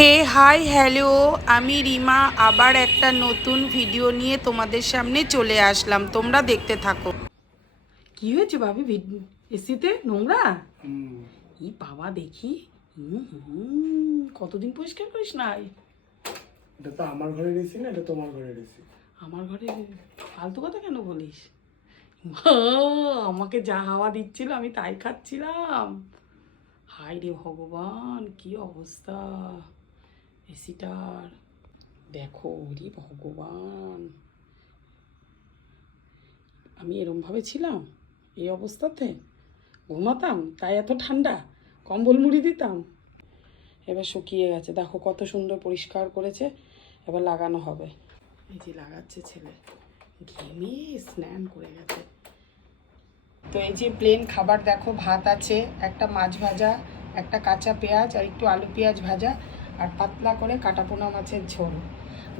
হে hi hello, আমি রিমা আবার একটা নতুন ভিডিও নিয়ে তোমাদের সামনে চলে আসলাম। তোমরা দেখতে থাকো। কি হয়েছে ভাবি? এসিতে নোংরা? ই বাবা, দেখি। কতদিন পরিষ্কার করিস না? এটা তো আমার ঘরে রেসি না, এটা তোমার ঘরে রেসি। আমার ঘরে ফালতু কথা কেন বলিস? আমাকে যা হাওয়া দিচ্ছিল আমি তাই খাচ্ছিলাম। হাই রে ভগবান, কি অবস্থা এসিটার! দেখো রে ভগবান, আমি এরমভাবে ছিলাম এই অবস্থাতে? ঘুমাতাম তাই এত ঠান্ডা, কম্বল মুড়ি দিতাম। এবার শুকিয়ে গেছে, দেখো কত সুন্দর পরিষ্কার করেছে। এবার লাগানো হবে। এই যে লাগাচ্ছে ছেলে, ঘেমে স্নান করে গেছে। তো এই যে প্লেন খাবার দেখো, ভাত আছে, একটা মাছ ভাজা, একটা কাঁচা পেঁয়াজ আর একটু আলু পেঁয়াজ ভাজা, আর পাতলা করে কাটাপোনা মাছের ঝোল।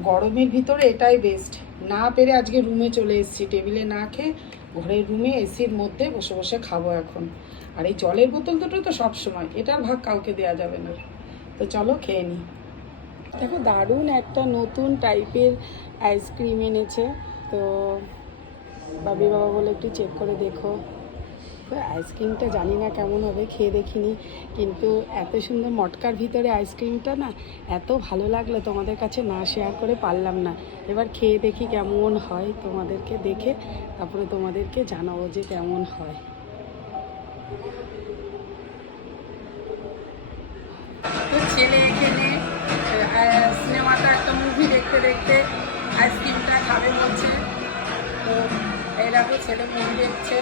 গরমের ভিতরে এটাই বেস্ট। না পেরে আজকে রুমে চলে এসেছি, টেবিলে না খেয়ে ঘরের রুমে এসির মধ্যে বসে বসে খাবো এখন। আর এই জলের বোতল দুটো তো সবসময়, এটার ভাগ কাউকে দেওয়া যাবে না। তো চলো খেয়ে নিই। দেখো দারুণ একটা নতুন টাইপের আইসক্রিম এনেছে। তো বাবি বাবা বলে একটু চেক করে দেখো। তো আইসক্রিমটা জানি না কেমন হবে, খেয়ে দেখিনি, কিন্তু এত সুন্দর মটকার ভিতরে আইসক্রিমটা না এত ভালো লাগলো, তোমাদের কাছে না শেয়ার করে পারলাম না। এবার খেয়ে দেখি কেমন হয়, তোমাদেরকে দেখে তারপরে তোমাদেরকে জানাবো যে কেমন হয়। তো ছেলে এখানে সিনেমাটা একটা মুভি দেখতে দেখতে আইসক্রিমটা খাবে বলছে। তো এরকম ছেলে মুভি দেখছে,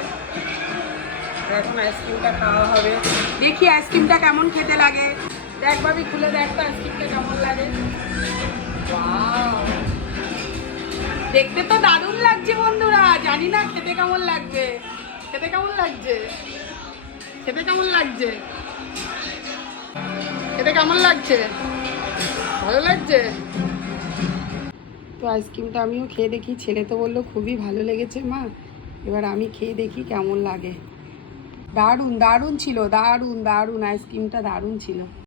এখন আইসক্রিমটা খাওয়া হবে। দেখি আইসক্রিমটা কেমন খেতে লাগে। একবারই খুলে দেখ তো আইসক্রিমটা কেমন লাগে। দেখতে তো দারুণ লাগছে বন্ধুরা, জানি না খেতে কেমন লাগবে। খেতে কেমন লাগছে? খেতে কেমন লাগছে? খেতে কেমন লাগছে? ভালো লাগছে? তো আইসক্রিমটা আমিও খেয়ে দেখি। ছেলে তো বললো খুবই ভালো লেগেছে মা, এবার আমি খেয়ে দেখি কেমন লাগে। দারুণ দারুণ ছিল, দারুণ দারুণ আইসক্রিমটা দারুণ ছিল।